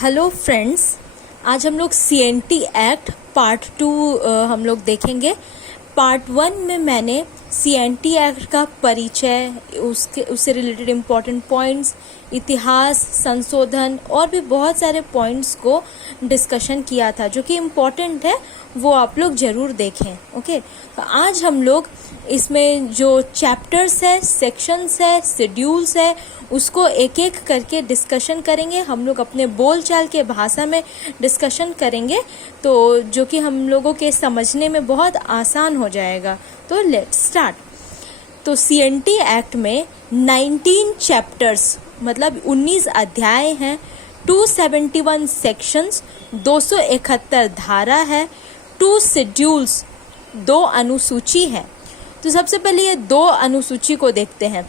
Hello friends, आज हम लोग CNT एक्ट पार्ट 2 हम लोग देखेंगे। पार्ट 1 में मैंने CNT एक्ट का परिचय, उससे रिलेटेड इम्पोर्टेंट पॉइंट्स, इतिहास, संशोधन और भी बहुत सारे पॉइंट्स को डिस्कशन किया था जो कि इम्पोर्टेंट है, वो आप लोग ज़रूर देखें। ओके, तो आज हम लोग इसमें जो चैप्टर्स है, सेक्शंस है, शेड्यूल्स है, उसको एक एक करके डिस्कशन करेंगे। हम लोग अपने बोलचाल के भाषा में डिस्कशन करेंगे, तो जो कि हम लोगों के समझने में बहुत आसान हो जाएगा। तो लेट्स स्टार्ट। तो CNT एक्ट में 19 चैप्टर्स मतलब 19 अध्याय हैं, 271 सेक्शंस, 271 धारा है, 2 शेड्यूल्स, 2 अनुसूची है। तो सबसे पहले ये 2 अनुसूची को देखते हैं।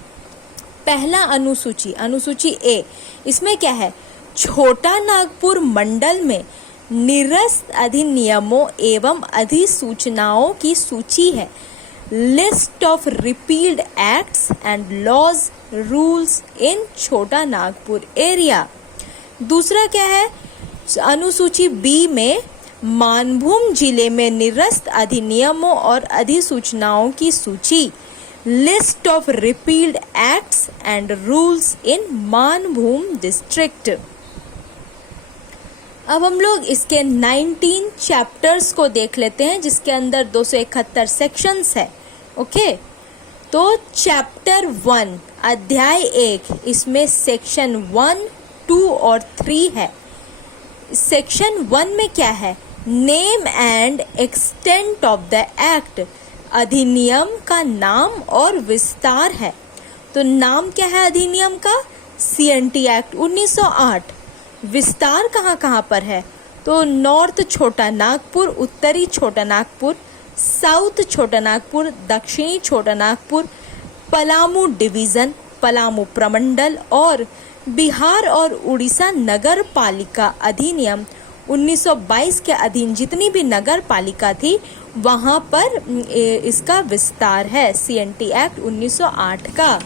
पहला अनुसूची ए, इसमें क्या है? छोटा नागपुर मंडल में निरस्त अधिनियमों एवं अधिसूचनाओं की सूची है। List of repealed acts and laws rules in Chota Nagpur area. दूसरा क्या है? अनुसूची बी में मानभूम जिले में निरस्त अधिनियमों और अधिसूचनाओं की सूची। List of repealed acts and rules in Manbhum district. अब हम लोग इसके 19 चैप्टर्स को देख लेते हैं, जिसके अंदर 271 सेक्शंस है। ओके, तो चैप्टर 1 अध्याय 1, इसमें सेक्शन 1, 2 और 3 है। सेक्शन 1 में क्या है? Name and extent of the act, अधिनियम का नाम और विस्तार है। तो नाम क्या है अधिनियम का? CNT act 1908। विस्तार कहाँ कहाँ पर है? तो नॉर्थ छोटा नागपुर, उत्तरी छोटा नागपुर, साउथ छोटा नागपुर, दक्षिणी छोटा नागपुर, पलामू डिवीजन, पलामू प्रमंडल और बिहार और उड़ीसा नगर पालिका अधिनियम 1922 के अधीन जितनी भी नगर पालिका थी वहां पर इसका विस्तार है। CNT एक्ट 1908 का।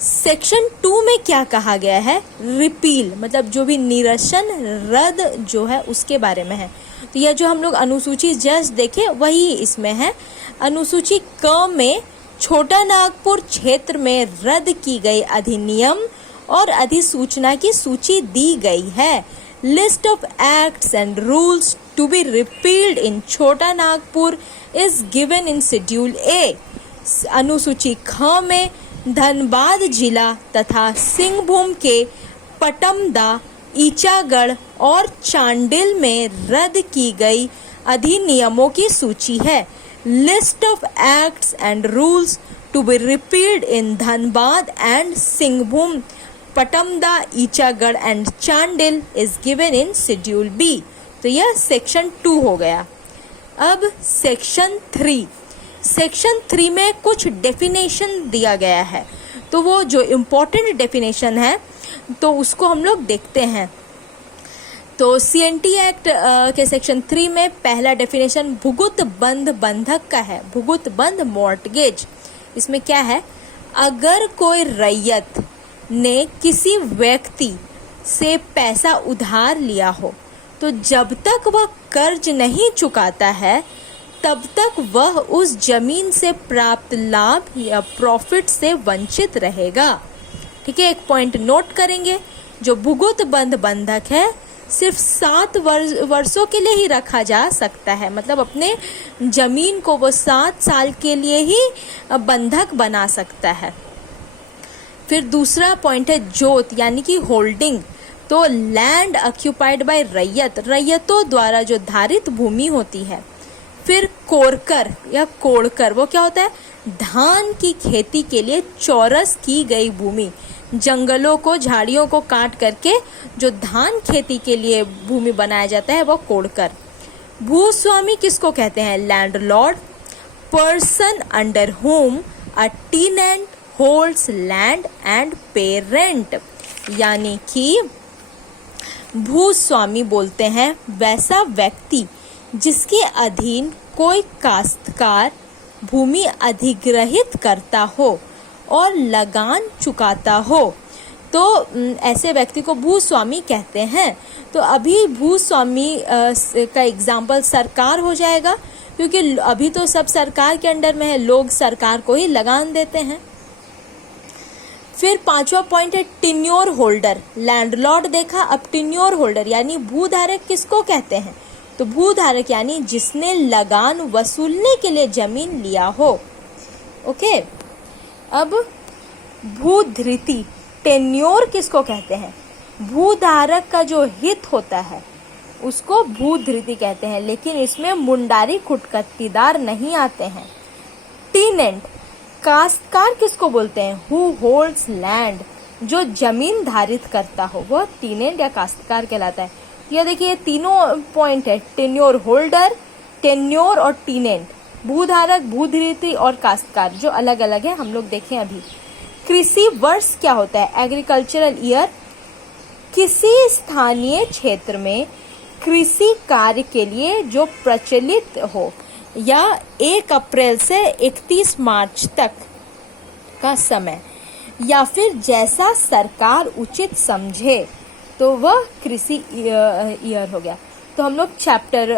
सेक्शन 2 में क्या कहा गया है? रिपील मतलब जो भी निरसन, रद्द जो है उसके बारे में है। तो यह जो हम लोग अनुसूची जस्ट देखे वही इसमें है। अनुसूची क में छोटा नागपुर क्षेत्र में रद्द की गई अधिनियम और अधिसूचना की सूची दी गई है। List of acts and rules to be repealed in Chota Nagpur is given in schedule A. अनुसूची ख में धनबाद जिला तथा सिंहभूम के पटमदा, ईचागढ़ और चांडिल में रद्द की गई अधिनियमों की सूची है। List of acts and rules to be repealed in Dhanbad and Singhbhum, Patamda, Ichagarh and Chandil is given in schedule B. तो यह सेक्शन 2 हो गया। अब सेक्शन 3। सेक्शन 3 में कुछ डेफिनेशन दिया गया है, तो वो जो इम्पोर्टेंट डेफिनेशन है तो उसको हम लोग देखते हैं। तो CNT एक्ट के सेक्शन 3 में पहला डेफिनेशन भुगुत बंध बंधक का है। भुगुत बंध मॉर्टगेज। इसमें क्या है? अगर कोई रैयत ने किसी व्यक्ति से पैसा उधार लिया हो तो जब तक वह कर्ज नहीं चुकाता है तब तक वह उस जमीन से प्राप्त लाभ या प्रॉफिट से वंचित रहेगा। ठीक है, एक पॉइंट नोट करेंगे। जो भुगुत बंध बंधक है सिर्फ 7 वर्षों के लिए ही रखा जा सकता है, मतलब अपने जमीन को वो 7 साल के लिए ही बंधक बना सकता है। फिर दूसरा पॉइंट है जोत यानी कि होल्डिंग। तो लैंड ऑक्यूपाइड बाय रैयत, रैयतों द्वारा जो धारित भूमि होती है। फिर कोरकर या कोड़कर, वो क्या होता है? धान की खेती के लिए चौरस की गई भूमि। जंगलों को, झाड़ियों को काट करके जो धान खेती के लिए भूमि बनाया जाता है वो कोड़कर। भूस्वामी किसको कहते हैं? Landlord. Person under whom a tenant holds land and pay rent, यानी कि भूस्वामी बोलते हैं वैसा व्यक्ति जिसके अधीन कोई काश्तकार भूमि अधिग्रहित करता हो और लगान चुकाता हो। तो ऐसे व्यक्ति को भूस्वामी कहते हैं। तो अभी भूस्वामी का एग्जाम्पल सरकार हो जाएगा, क्योंकि अभी तो सब सरकार के अंडर में है, लोग सरकार को ही लगान देते हैं। फिर 5वां पॉइंट है टेन्योर होल्डर। लैंडलॉर्ड देखा, अब टेन्योर होल्डर यानी भूधारक किसको कहते हैं? तो भूधारक यानी जिसने लगान वसूलने के लिए जमीन लिया हो। ओके, अब भूधृति, टेन्योर किसको कहते हैं? भूधारक का जो हित होता है उसको भूधृति कहते हैं, लेकिन इसमें मुंडारी खुटकतीदार नहीं आते हैं। टीनेंट, काश्तकार किसको बोलते हैं? हु होल्ड्स लैंड, जो जमीन धारित करता हो वह टीनेंट या काश्तकार कहलाता है। यह देखिए ये तीनों पॉइंट है, टेन्योर होल्डर, टेन्योर और टीनेंट, भूधारक, भूधृति और काश्तकार, जो अलग अलग है हम लोग देखें अभी। कृषि वर्ष क्या होता है? एग्रीकल्चरल ईयर, किसी स्थानीय क्षेत्र में कृषि कार्य के लिए जो प्रचलित हो या 1 अप्रैल से 31 मार्च तक का समय, या फिर जैसा सरकार उचित समझे, तो वह कृषि ईयर हो गया। तो हम लोग चैप्टर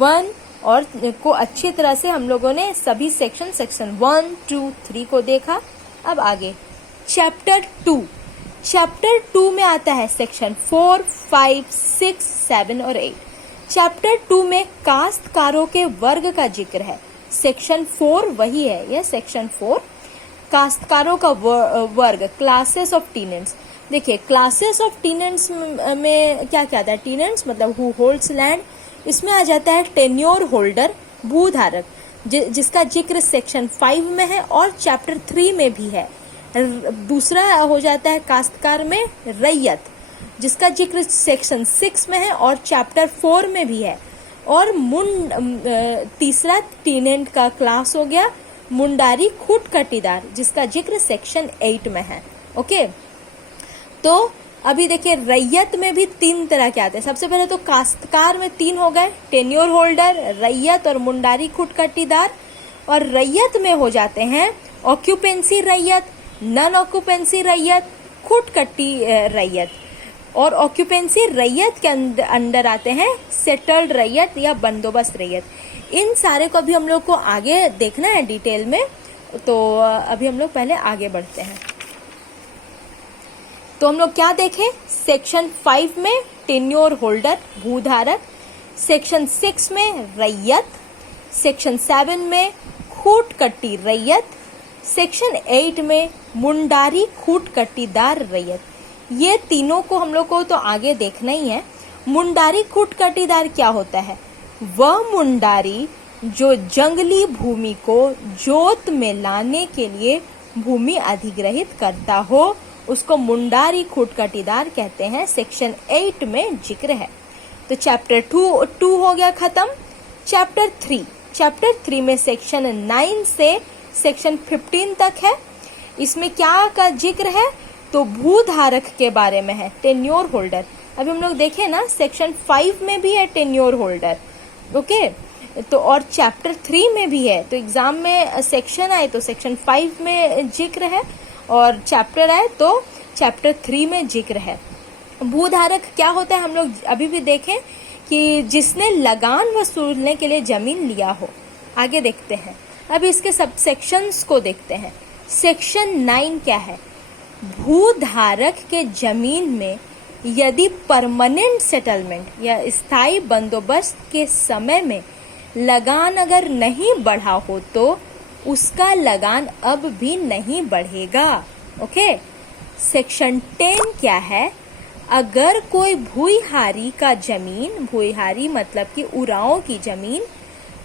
1 और को अच्छी तरह से हम लोगों ने सभी सेक्शन 1, 2, 3 को देखा। अब आगे चैप्टर 2 में आता है सेक्शन 4, 5, 6, 7 और 8। चैप्टर 2 में काश्तकारों के वर्ग का जिक्र है। सेक्शन 4 वही है, यह सेक्शन 4 काश्तकारों का वर्ग, क्लासेस ऑफ टीनेंट्स। देखिए क्लासेस ऑफ टीनेंट्स में क्या क्या आता है? टीनेंट्स मतलब हु होल्ड्स लैंड, इसमें आ जाता है टेन्योर होल्डर, भूधारक, जिसका जिक्र सेक्शन 5 में है और चैप्टर 3 में भी है। दूसरा हो जाता है काश्तकार में रैयत, जिसका जिक्र सेक्शन 6 में है और चैप्टर 4 में भी है। और तीसरा टीनेंट का क्लास हो गया मुंडारी खुटकटीदार, जिसका जिक्र सेक्शन 8 में है। ओके, तो अभी देखिए रैयत में भी 3 तरह के आते हैं। सबसे पहले तो काश्तकार में 3 हो गए, टेन्योर होल्डर, रैयत और मुंडारी खुटकटीदार। और रैयत में हो जाते हैं ऑक्यूपेंसी रैयत, नॉन ऑक्यूपेंसी रैयत, खुटकटी रैयत। और ऑक्यूपेंसी रैयत के अंडर आते हैं सेटल्ड रैयत या बंदोबस्त रैयत। इन सारे को अभी हम लोग को आगे देखना है डिटेल में, तो अभी हम लोग पहले आगे बढ़ते हैं। तो हम लोग क्या देखें? सेक्शन 5 में टेन्योर होल्डर, भूधारक, सेक्शन 6 में रैयत, सेक्शन 7 में खुटकटी रैयत, सेक्शन 8 में मुंडारी खुटकटीदार रैयत। ये तीनों को हम लोग को तो आगे देखना ही है। मुंडारी खुटकटीदार क्या होता है? वह मुंडारी जो जंगली भूमि को जोत में लाने के लिए भूमि अधिग्रहित करता हो, उसको मुंडारी खुटकटीदार कहते हैं। सेक्शन 8 में जिक्र है। तो चैप्टर 2 हो गया खत्म। चैप्टर 3 में सेक्शन 9 से सेक्शन 15 तक है। इसमें क्या का जिक्र है? तो भूधारक के बारे में है, टेन्योर होल्डर। अभी हम लोग देखें ना, सेक्शन 5 में भी है टेन्योर होल्डर। ओके, तो और चैप्टर 3 में भी है। तो एग्जाम में सेक्शन आए तो सेक्शन 5 में जिक्र है, और चैप्टर आए तो चैप्टर 3 में जिक्र है। भूधारक क्या होता है हम लोग अभी भी देखें कि जिसने लगान वसूलने के लिए जमीन लिया हो। आगे देखते हैं, अब इसके सब सेक्शंस को देखते हैं। सेक्शन 9 क्या है? भूधारक के जमीन में यदि परमानेंट सेटलमेंट या स्थायी बंदोबस्त के समय में लगान अगर नहीं बढ़ा हो तो उसका लगान अब भी नहीं बढ़ेगा। ओके, सेक्शन 10 क्या है? अगर कोई भूइहारी का जमीन, भूइहारी मतलब कि उरांव की जमीन,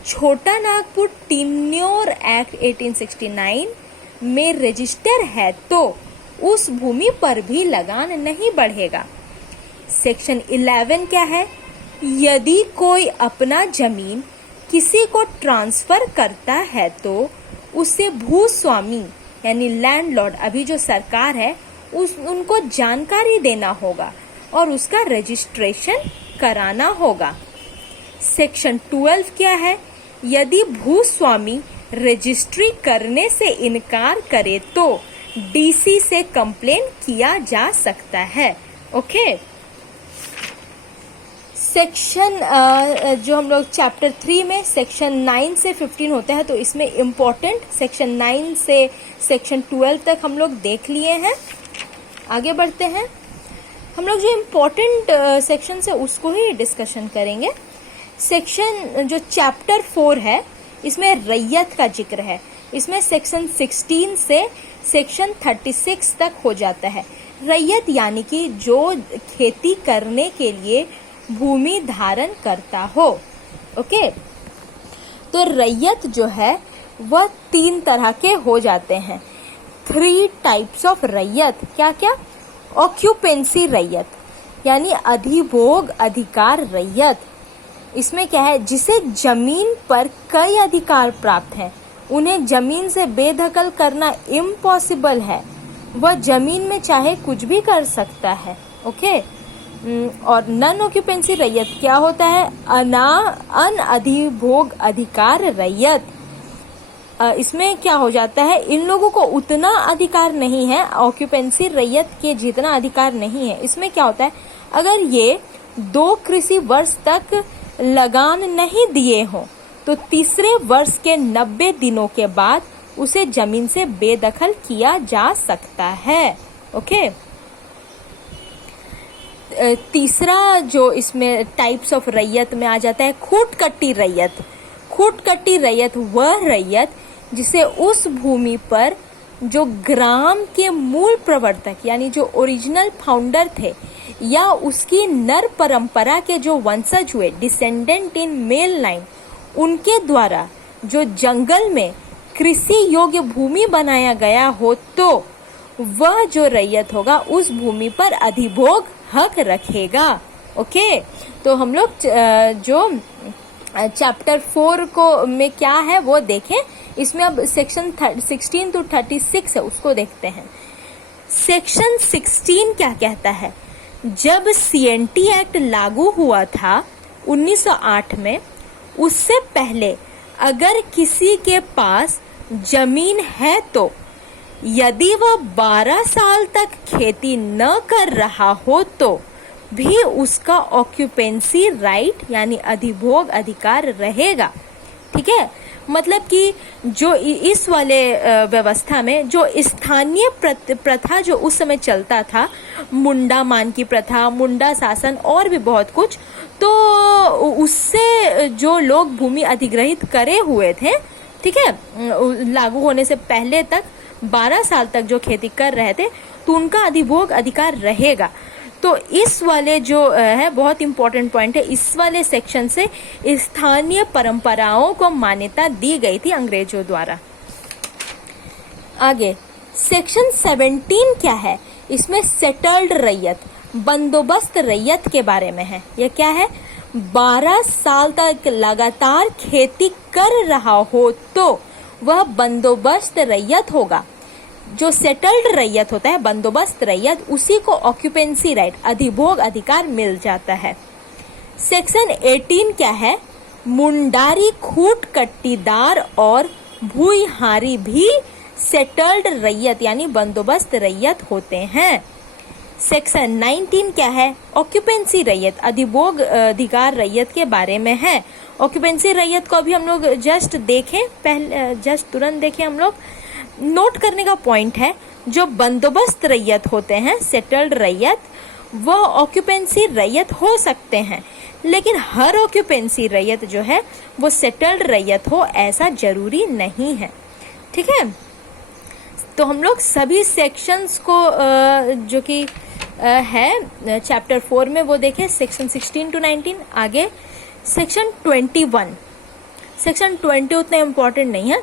छोटा नागपुर टेन्योर एक्ट 1869 में रजिस्टर है तो उस भूमि पर भी लगान नहीं बढ़ेगा। सेक्शन 11 क्या है? यदि कोई अपना जमीन किसी को ट्रांसफर करता है तो उसे भूस्वामी यानी लैंडलॉर्ड, अभी जो सरकार है, उनको जानकारी देना होगा और उसका रजिस्ट्रेशन कराना होगा। सेक्शन 12 क्या है? यदि भूस्वामी रजिस्ट्री करने से इनकार करे तो डीसी से कंप्लेन किया जा सकता है। ओके, सेक्शन जो हम लोग चैप्टर 3 में सेक्शन 9 से 15 होता है, तो इसमें इम्पोर्टेंट सेक्शन 9 से सेक्शन 12 तक हम लोग देख लिए हैं। आगे बढ़ते हैं, हम लोग जो इम्पोर्टेंट सेक्शन है उसको ही डिस्कशन करेंगे। सेक्शन जो चैप्टर 4 है इसमें रैयत का जिक्र है। इसमें सेक्शन 16 से सेक्शन 36 तक हो जाता है। रैयत यानी कि जो खेती करने के लिए भूमि धारण करता हो। ओके, तो रैयत जो है वह 3 तरह के हो जाते हैं। 3 टाइप्स ऑफ रैयत। क्या क्या? ऑक्यूपेंसी रैयत यानी अधिभोग अधिकार रैयत। इसमें क्या है, जिसे जमीन पर कई अधिकार प्राप्त हैं, उन्हें जमीन से बेदखल करना इम्पॉसिबल है। वह जमीन में चाहे कुछ भी कर सकता है। ओके, और नॉन ऑक्यूपेंसी रैयत क्या होता है? अनअधिभोग अधिकार रैयत। इसमें क्या हो जाता है, इन लोगों को उतना अधिकार नहीं है, ऑक्यूपेंसी रैयत के जितना अधिकार नहीं है। इसमें क्या होता है, अगर ये 2 कृषि वर्ष तक लगान नहीं दिए हों तो तीसरे वर्ष के 90 दिनों के बाद उसे जमीन से बेदखल किया जा सकता है। ओके, तीसरा जो इसमें टाइप्स ऑफ रैयत में आ जाता है खूटकट्टी रैयत। खूटकट्टी रैयत वह रैयत जिसे उस भूमि पर जो ग्राम के मूल प्रवर्तक यानी जो ओरिजिनल फाउंडर थे या उसकी नर परंपरा के जो वंशज हुए, डिसेंडेंट इन मेल लाइन, उनके द्वारा जो जंगल में कृषि योग्य भूमि बनाया गया हो, तो वह जो रैयत होगा उस भूमि पर अधिभोग हक रखेगा। ओके, तो हम लोग जो चैप्टर 4 को में क्या है वो देखें। इसमें अब सेक्शन 16 to 36 है, उसको देखते हैं। सेक्शन 16 क्या कहता है? जब सीएनटी एक्ट लागू हुआ था 1908 में, उससे पहले अगर किसी के पास जमीन है तो यदि वह 12 साल तक खेती न कर रहा हो तो भी उसका ऑक्यूपेंसी राइट यानी अधिभोग अधिकार रहेगा। ठीक है, मतलब कि जो इस वाले व्यवस्था में जो स्थानीय प्रथा जो उस समय चलता था, मुंडा मान की प्रथा, मुंडा शासन और भी बहुत कुछ, तो उससे जो लोग भूमि अधिग्रहित करे हुए थे, ठीक है, लागू होने से पहले तक 12 साल तक जो खेती कर रहे थे, तो उनका अधिभोग अधिकार रहेगा। तो इस वाले जो है बहुत इंपॉर्टेंट पॉइंट है, इस वाले सेक्शन से स्थानीय परंपराओं को मान्यता दी गई थी अंग्रेजों द्वारा। आगे सेक्शन 17 क्या है? इसमें सेटल्ड रैयत, बंदोबस्त रैयत के बारे में है। यह क्या है? 12 साल तक लगातार खेती कर रहा हो तो वह बंदोबस्त रैयत होगा। जो सेटल्ड रैयत होता है, बंदोबस्त रैयत, उसी को ऑक्यूपेंसी राइट अधिभोग अधिकार मिल जाता है। सेक्शन 18 क्या है? मुंडारी, खूट कट्टीदार और भूइहारी भी सेटल्ड रैयत यानी बंदोबस्त रैयत होते हैं। सेक्शन 19 क्या है? ऑक्यूपेंसी रैयत, अधिभोग अधिकार रैयत के बारे में है। ऑक्यूपेंसी रैयत को अभी हम लोग जस्ट देखें, पहले जस्ट तुरंत देखें हम लोग। नोट करने का पॉइंट है, जो बंदोबस्त रैयत होते हैं, सेटल्ड रैयत, वह ऑक्यूपेंसी रैयत हो सकते हैं, लेकिन हर ऑक्यूपेंसी रैयत जो है वो सेटल्ड रैयत हो ऐसा जरूरी नहीं है। ठीक है, तो हम लोग सभी सेक्शंस को जो कि है चैप्टर 4 में वो देखें, सेक्शन 16 to 19। आगे सेक्शन 21, सेक्शन 20 उतना इम्पोर्टेंट नहीं है।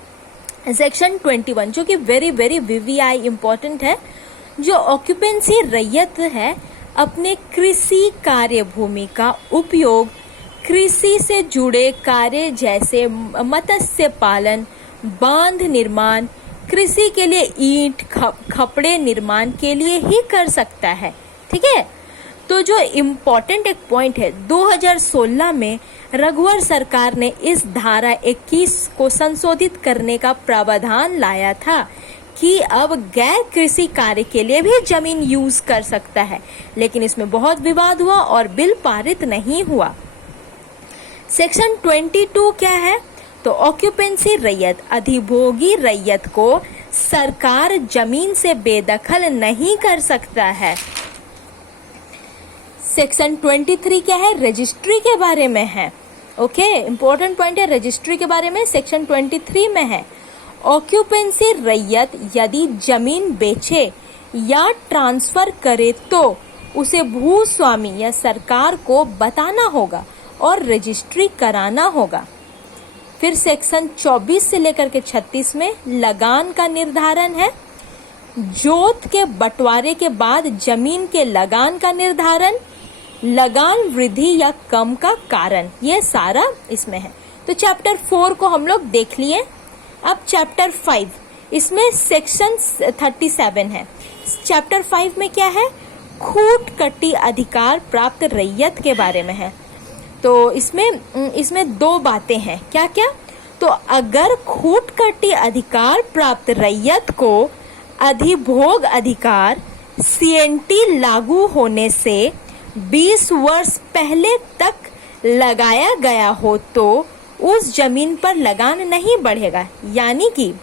सेक्शन 21 जो कि वेरी वेरी वीवीआई इम्पोर्टेंट है। जो ऑक्यूपेंसी रैयत है अपने कृषि कार्य भूमि का उपयोग कृषि से जुड़े कार्य जैसे मत्स्य पालन, बांध निर्माण, कृषि के लिए ईंट खपड़े निर्माण के लिए ही कर सकता है। ठीक है, तो जो इम्पोर्टेंट एक पॉइंट है, 2016 में रघुवर सरकार ने इस धारा 21 को संशोधित करने का प्रावधान लाया था कि अब गैर कृषि कार्य के लिए भी जमीन यूज कर सकता है, लेकिन इसमें बहुत विवाद हुआ और बिल पारित नहीं हुआ। सेक्शन 22 क्या है? तो ऑक्यूपेंसी रैयत, अधिभोगी रैयत को सरकार जमीन से बेदखल नहीं कर सकता है। सेक्शन 23 क्या है? रजिस्ट्री के बारे में है। ओके, इंपॉर्टेंट पॉइंट है, रजिस्ट्री के बारे में सेक्शन 23 में है। ऑक्यूपेंसी रैयत यदि जमीन बेचे या ट्रांसफर करे तो उसे भूस्वामी या सरकार को बताना होगा और रजिस्ट्री कराना होगा। फिर सेक्शन 24 से लेकर के 36 में लगान का निर्धारण है। जोत के बंटवारे के बाद जमीन के लगान का निर्धारण, लगान वृद्धि या कम का कारण, ये सारा इसमें है। तो चैप्टर 4 को हम लोग देख लिए। अब चैप्टर 5, इसमें सेक्शन 37 है। चैप्टर 5 में क्या है? खूट कट्टी अधिकार प्राप्त रैयत के बारे में है। तो इसमें दो बातें हैं। क्या क्या? तो अगर खूट कट्टी अधिकार प्राप्त रैयत को अधिभोग अधिकार CNT लागू होने से 20 वर्ष पहले तक लगाया गया हो तो उस जमीन पर लगान नहीं बढ़ेगा। यानी कि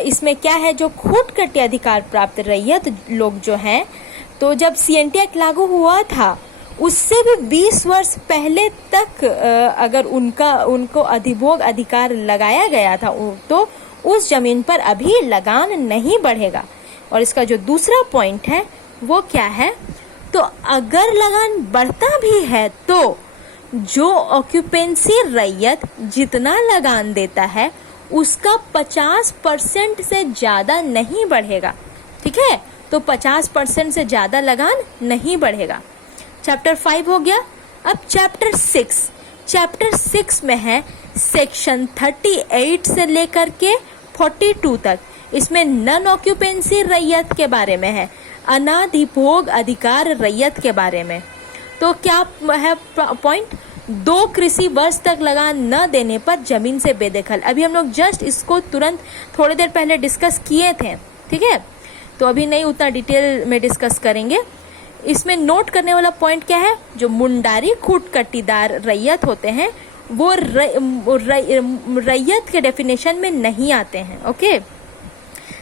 इसमें क्या है, जो खूट कट्टी अधिकार प्राप्त रैयत लोग जो हैं, तो जब CNT एक्ट लागू हुआ था उससे भी 20 वर्ष पहले तक अगर उनको अधिभोग अधिकार लगाया गया था तो उस जमीन पर अभी लगान नहीं बढ़ेगा। और इसका जो दूसरा पॉइंट है वो क्या है? तो अगर लगान बढ़ता भी है तो जो ऑक्यूपेंसी रैयत जितना लगान देता है उसका 50% से ज्यादा नहीं बढ़ेगा। ठीक है, तो 50% से ज्यादा लगान नहीं बढ़ेगा। चैप्टर 5 हो गया। अब चैप्टर 6 में है सेक्शन 38 से लेकर के 42 तक। इसमें नॉन ऑक्यूपेंसी रैयत के बारे में है, अनाधिभोग अधिकार रैयत के बारे में। तो क्या है पॉइंट? 2 कृषि वर्ष तक लगान न देने पर जमीन से बेदखल। अभी हम लोग जस्ट इसको तुरंत थोड़ी देर पहले डिस्कस किए थे। ठीक है, तो अभी नहीं उतना डिटेल में डिस्कस करेंगे। इसमें नोट करने वाला पॉइंट क्या है? जो मुंडारी खूट कट्टीदार रैयत होते हैं वो रैयत के डेफिनेशन में नहीं आते हैं। ओके,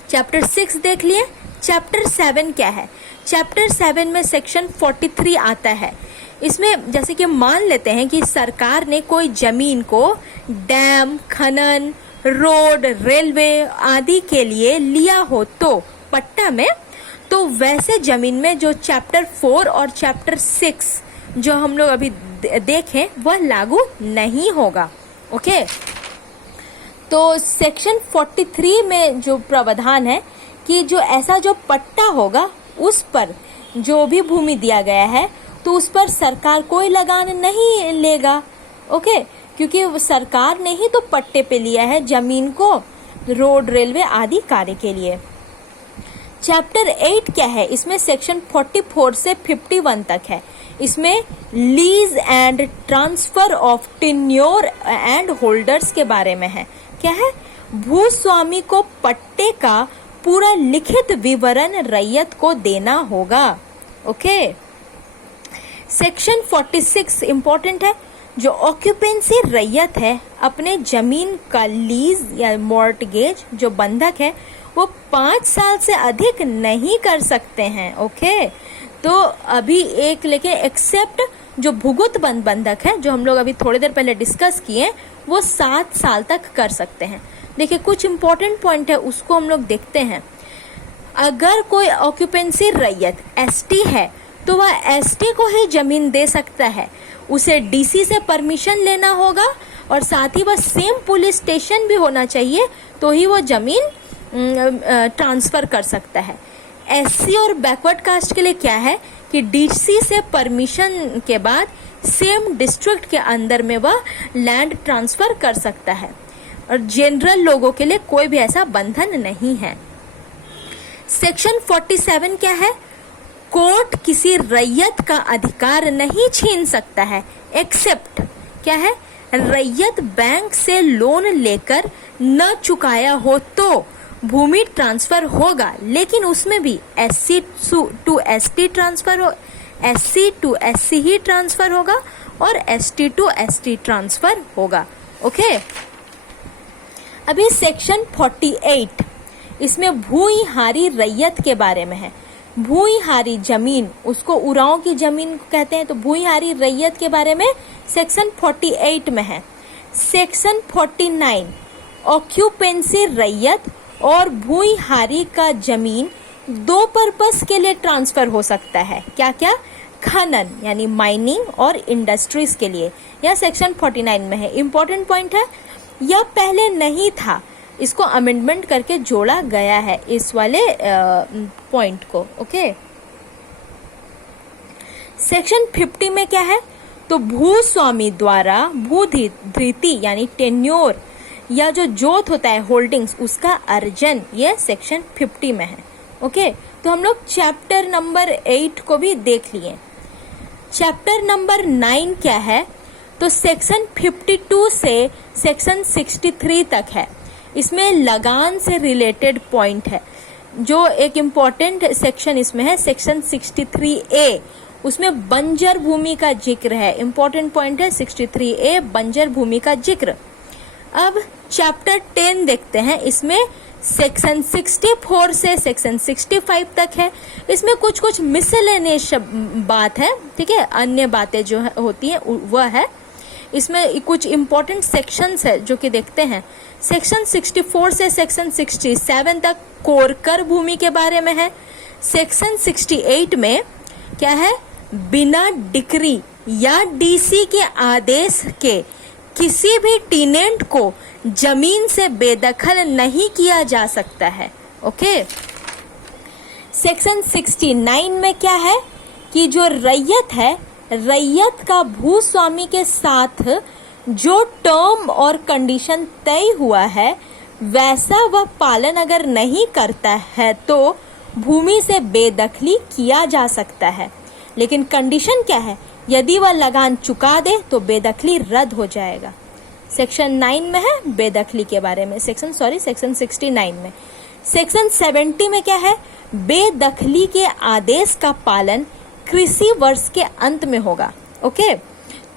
चैप्टर 6 देख लिए। चैप्टर 7 क्या है? चैप्टर 7 में सेक्शन 43 आता है। इसमें जैसे कि मान लेते हैं कि सरकार ने कोई जमीन को डैम, खनन, रोड, रेलवे आदि के लिए लिया हो तो पट्टा में, तो वैसे जमीन में जो चैप्टर 4 और चैप्टर 6 जो हम लोग अभी देखें वह लागू नहीं होगा। ओके, तो सेक्शन 43 में जो प्रावधान है कि जो ऐसा जो पट्टा होगा उस पर जो भी भूमि दिया गया है तो उस पर सरकार कोई लगान नहीं लेगा। ओके, क्योंकि सरकार ने ही तो पट्टे पे लिया है जमीन को रोड, रेलवे आदि कार्य के लिए। चैप्टर 8 क्या है? इसमें सेक्शन 44 से 51 तक है। इसमें lease and transfer of tenure and holders के बारे में है। क्या है? भूस्वामी को पट्टे का पूरा लिखित विवरण रैयत को देना होगा। ओके, सेक्शन 46 इंपॉर्टेंट है। जो ऑक्यूपेंसी रैयत है अपने जमीन का लीज या मॉर्टगेज जो बंधक है वो 5 साल से अधिक नहीं कर सकते हैं। ओके, तो अभी एक लेके एक्सेप्ट जो भुगत बंधक है जो हम लोग अभी थोड़ी देर पहले डिस्कस किए वो 7 साल तक कर सकते हैं। देखिए, कुछ इंपॉर्टेंट पॉइंट है उसको हम लोग देखते हैं। अगर कोई ऑक्यूपेंसी रैयत ST है तो वह ST को ही जमीन दे सकता है। उसे DC से परमिशन लेना होगा और साथ ही वह सेम पुलिस स्टेशन भी होना चाहिए तो ही वो जमीन ट्रांसफर कर सकता है। SC और बैकवर्ड कास्ट के लिए क्या है कि DC से परमिशन के बाद सेम डिस्ट्रिक्ट के अंदर में वह लैंड ट्रांसफर कर सकता है और जनरल लोगों के लिए कोई भी ऐसा बंधन नहीं है। सेक्शन 47 क्या है? कोर्ट किसी रैयत का अधिकार नहीं छीन सकता है एक्सेप्ट क्या है? रैयत बैंक से लोन लेकर न चुकाया हो तो भूमि ट्रांसफर होगा, लेकिन उसमें भी SC टू ST ट्रांसफर हो, SC टू SC ही ट्रांसफर होगा और ST टू ST ट्रांसफर होगा। ओके, अभी सेक्शन 48 इसमें भूइहारी रैयत के बारे में है। भूइहारी जमीन, उसको उरांव की जमीन कहते हैं, तो भूइहारी रैयत के बारे में सेक्शन 48 में है। सेक्शन 49 ऑक्यूपेंसी रैयत और भूइहारी का जमीन दो पर्पस के लिए ट्रांसफर हो सकता है। क्या क्या? खनन यानी माइनिंग और इंडस्ट्रीज के लिए। यह सेक्शन 49 में है। इंपॉर्टेंट पॉइंट है, यह पहले नहीं था, इसको अमेंडमेंट करके जोड़ा गया है इस वाले पॉइंट को। ओके, सेक्शन 50 में क्या है? तो भूस्वामी द्वारा भूधृति यानी टेन्योर या जो जोत होता है होल्डिंग्स, उसका अर्जन, ये सेक्शन 50 में है। ओके, तो हम लोग चैप्टर नंबर 8 को भी देख लिए। चैप्टर नंबर 9 क्या है? तो सेक्शन 52 से सेक्शन 63 तक है। इसमें लगान से रिलेटेड पॉइंट है। जो एक इम्पॉर्टेंट सेक्शन इसमें है सेक्शन 63A, उसमें बंजर भूमि का जिक्र है। इम्पॉर्टेंट पॉइंट है 63A, बंजर भूमि का जिक्र। अब चैप्टर 10 देखते हैं। इसमें सेक्शन 64 से सेक्शन 65 तक है। इसमें कुछ कुछ मिसलेनियस बात है, ठीक है, अन्य बातें जो होती हैं वह है। इसमें कुछ इम्पोर्टेंट सेक्शंस है जो कि देखते हैं। सेक्शन 64 से सेक्शन 67 तक कोरकर भूमि के बारे में है। सेक्शन 68 में क्या है? बिना डिक्री या डीसी के आदेश के किसी भी टीनेंट को जमीन से बेदखल नहीं किया जा सकता है। ओके, सेक्शन 69 में क्या है कि जो रैयत है, रैयत का भूस्वामी के साथ जो टर्म और कंडीशन तय हुआ है वैसा वह पालन अगर नहीं करता है तो भूमि से बेदखली किया जा सकता है। लेकिन कंडीशन क्या है? यदि वह लगान चुका दे तो बेदखली रद्द हो जाएगा। सेक्शन 9 में है बेदखली के बारे में, सेक्शन 69 में। सेक्शन 70 में क्या है? बेदखली के आदेश का पालन कृषि वर्ष के अंत में होगा। ओके,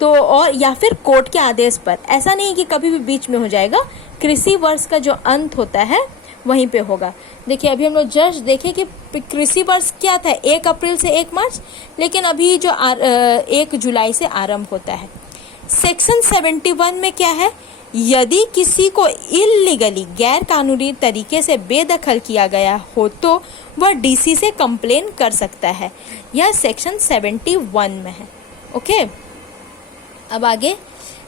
तो और या फिर कोर्ट के आदेश पर, ऐसा नहीं कि कभी भी बीच में हो जाएगा। कृषि वर्ष का जो अंत होता है वहीं पे होगा। देखिए, अभी हम लोग जस्ट देखे कि कृषि वर्ष क्या था, 1 अप्रैल से 1 मार्च, लेकिन अभी जो 1 जुलाई से आरंभ होता है। सेक्शन 71 में क्या है? यदि किसी को इलीगली गैर कानूनी तरीके से बेदखल किया गया हो तो वह डीसी से कंप्लेन कर सकता है। यह सेक्शन 71 में है। ओके, अब आगे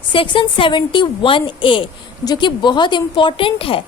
सेक्शन 71A जो कि बहुत इम्पोर्टेंट है।